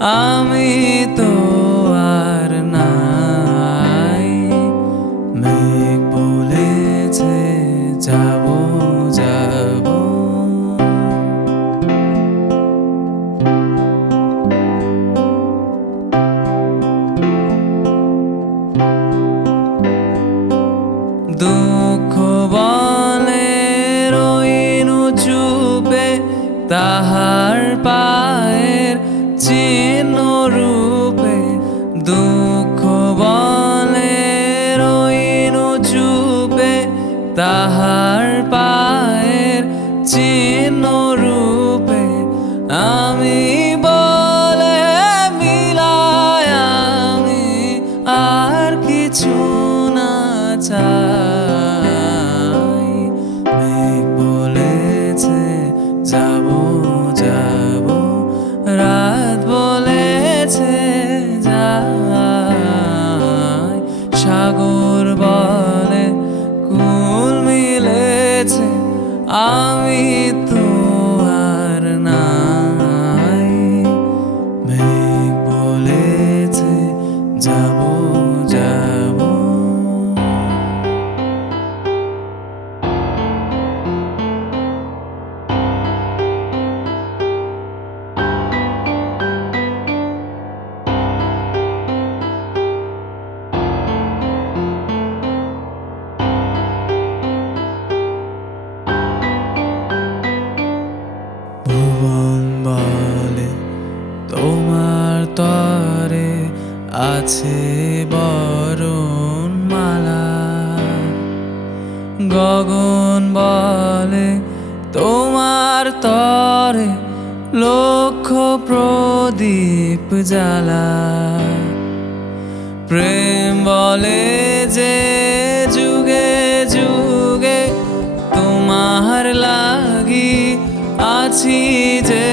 আমি তো আর নাই। মেঘ বলেছে যাব যাব, দুঃখ বলে রইনু চুপে তাহার পায়ের চিহ্ন রূপে। দুঃখ বলে রইনু চুপে তাহার পায়ের চিহ্ন রূপে। আমি বলে মিলায় আমি আর কিছু না চাই। মেঘ বলেছে যাব যাব, রাত বলেছে যাই। সাগর বলে কুল মিলেছে, আমি তো আর নাই। মেঘ বলেছে যাব যাব। ভুবন বলে তোমার তরে আছে বরণ মালা। গগন বলে তোমার তরে লক্ষ প্রদীপ জ্বালা। প্রেম বলে যে যুগে যুগে তোমার লাগি আছি যে